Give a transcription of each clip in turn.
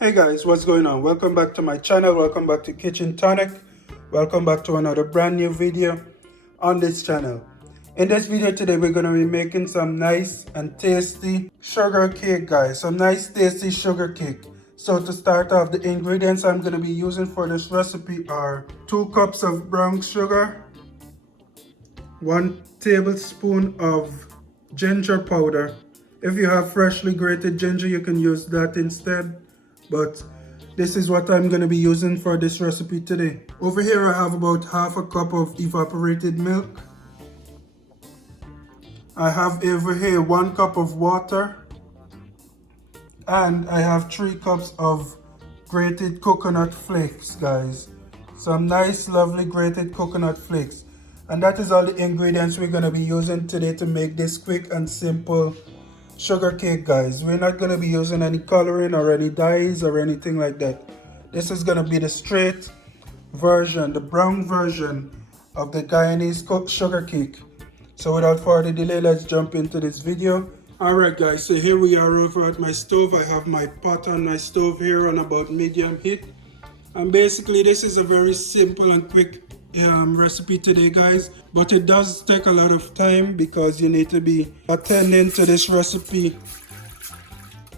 Hey guys, what's going on? Welcome back to my channel. Welcome back to KchinTonic. Welcome back to another brand new video on this channel. In this video today, we're going to be making some nice and tasty sugar cake, guys. Some nice tasty sugar cake. So to start off, the ingredients I'm going to be using for this recipe are 2 cups of brown sugar, 1 tablespoon of ginger powder. If you have freshly grated ginger, you can use that instead. But this is what I'm going to be using for this recipe today. Over here I have about half a cup of evaporated milk. I have over here 1 cup of water. And I have 3 cups of grated coconut flakes, guys. Some nice lovely grated coconut flakes. And that is all the ingredients we're going to be using today to make this quick and simple sugar cake, guys. We're not going to be using any coloring or any dyes or anything like that. This is going to be the straight version, the brown version of the Guyanese sugar cake. So without further delay, let's jump into this video. Alright guys, so here we are over at my stove. I have my pot on my stove here on about medium heat. And basically this is a very simple and quick recipe today, guys, but it does take a lot of time because you need to be attending to this recipe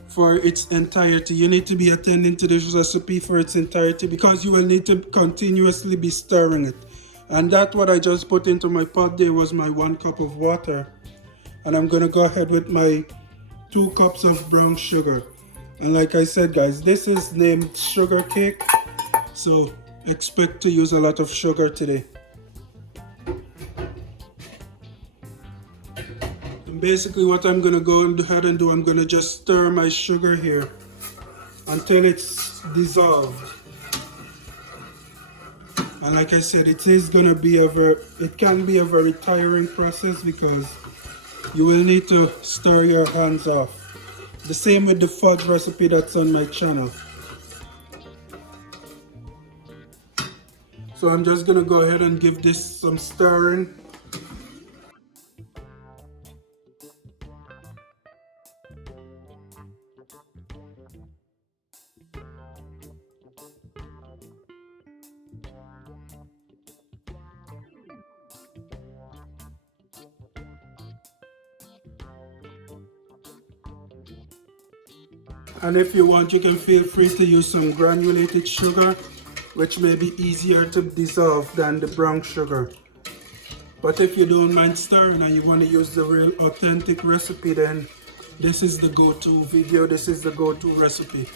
for its entirety. You need to be attending to this recipe for its entirety because you will need to continuously be stirring it. And that what I just put into my pot there was my 1 cup of water. And I'm gonna go ahead with my 2 cups of brown sugar. And like I said, guys, this is named sugar cake, so expect to use a lot of sugar today. And basically what I'm gonna go ahead and do, I'm gonna just stir my sugar here until it's dissolved. And like I said, it is gonna be it can be a very tiring process because you will need to stir your hands off. The same with the fudge recipe that's on my channel. So I'm just gonna go ahead and give this some stirring. And if you want, you can feel free to use some granulated sugar, which may be easier to dissolve than the brown sugar. But if you don't mind stirring and you want to use the real authentic recipe, then this is the go-to video, this is the go-to recipe.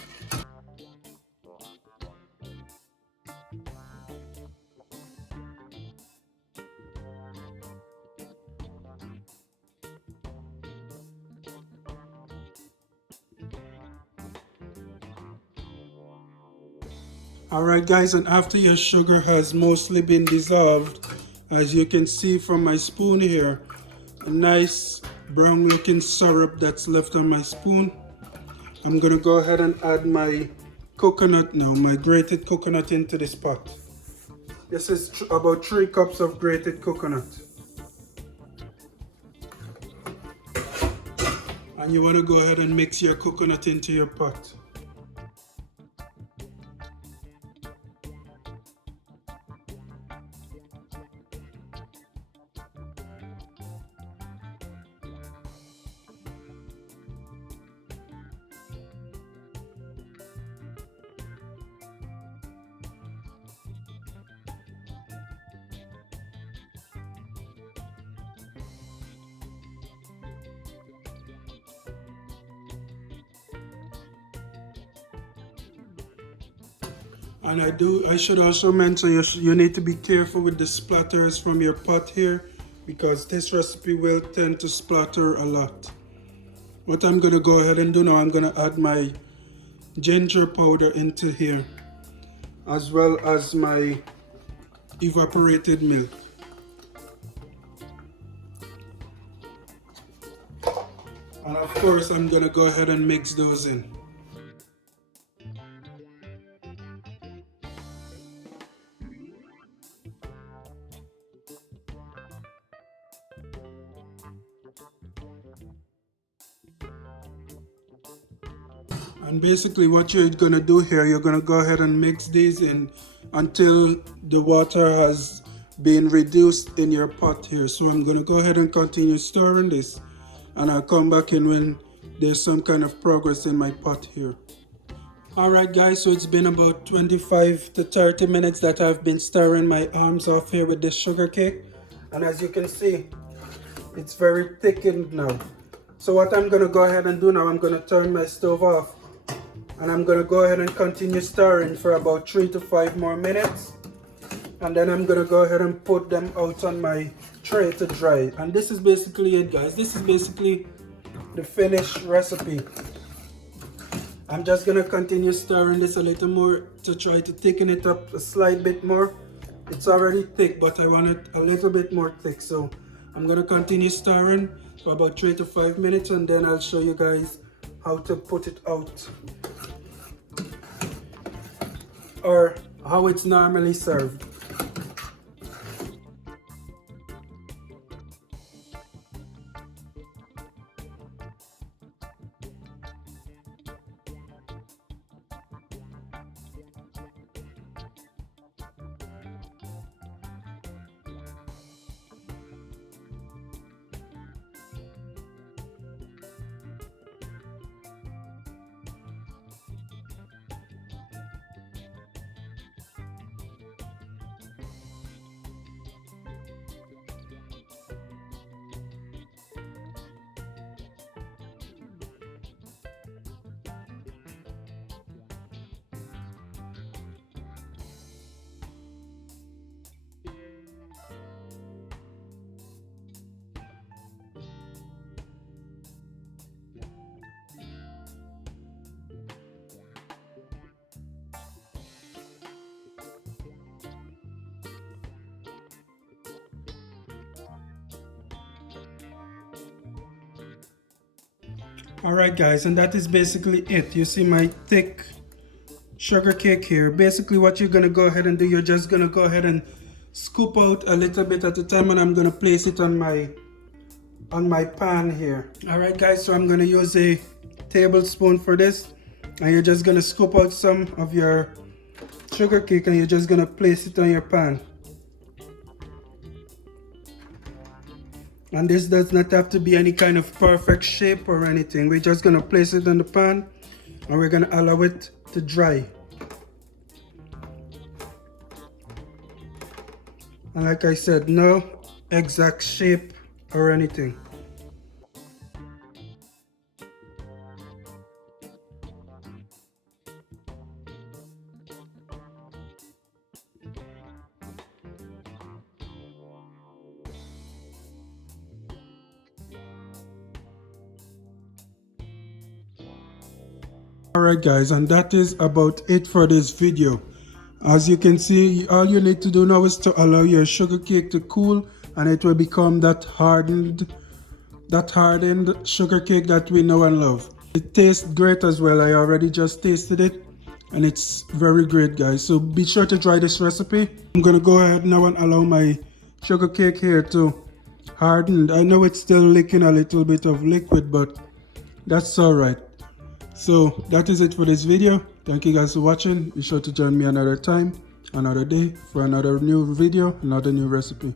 Alright guys, and after your sugar has mostly been dissolved, as you can see from my spoon here, a nice brown looking syrup that's left on my spoon. I'm gonna go ahead and add my coconut now, my grated coconut into this pot. This is about 3 cups of grated coconut. And you wanna go ahead and mix your coconut into your pot. And I should also mention you need to be careful with the splatters from your pot here because this recipe will tend to splatter a lot. What I'm gonna go ahead and do now, I'm gonna add my ginger powder into here as well as my evaporated milk. And of course, I'm gonna go ahead and mix those in. And basically what you're gonna do here, you're gonna go ahead and mix these in until the water has been reduced in your pot here. So I'm gonna go ahead and continue stirring this, and I'll come back in when there's some kind of progress in my pot here. Alright guys, so it's been about 25 to 30 minutes that I've been stirring my arms off here with this sugar cake. And as you can see, it's very thickened now. So what I'm gonna go ahead and do now, I'm gonna turn my stove off. And I'm gonna go ahead and continue stirring for about 3 to 5 more minutes. And then I'm gonna go ahead and put them out on my tray to dry. And this is basically it guys. This is basically the finished recipe. I'm just gonna continue stirring this a little more to try to thicken it up a slight bit more. It's already thick, but I want it a little bit more thick. So I'm gonna continue stirring for about 3 to 5 minutes, and then I'll show you guys how to put it out, or how it's normally served. Alright guys, and that is basically it. You see my thick sugar cake here. Basically what you're gonna go ahead and do, you're just gonna go ahead and scoop out a little bit at a time, and I'm gonna place it on my pan here. Alright guys, so I'm gonna use a tablespoon for this, and you're just gonna scoop out some of your sugar cake, and you're just gonna place it on your pan. And this does not have to be any kind of perfect shape or anything. We're just gonna place it on the pan, and we're gonna allow it to dry. And like I said, no exact shape or anything. Alright guys, and that is about it for this video. As you can see, all you need to do now is to allow your sugar cake to cool, and it will become that hardened sugar cake that we know and love. It tastes great as well. I already just tasted it, and it's very great guys. So be sure to try this recipe. I'm gonna go ahead now and allow my sugar cake here to harden. I know it's still leaking a little bit of liquid, but that's alright. So that is it for this video. Thank you guys for watching. Be sure to join me another time, another day, for another new video, another new recipe.